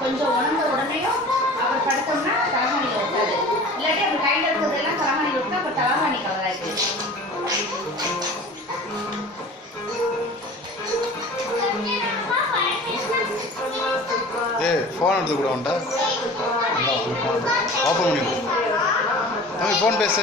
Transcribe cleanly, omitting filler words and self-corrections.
கொஞ்சம் உணர்ந்த உடனேயும் அப்புறம் படுத்தோம்னா தலைகாணியில் ஒட்டாது. இல்லாட்டி அப்படி கையில் இருக்கிறதெல்லாம் தலைகாணியில் விட்டா அப்போ தலைகாணி கலராயிருக்கு. ஃபோன் எடுத்து கூட உண்டா ஓப்பன் பண்ணி ஃபோன் பேசு.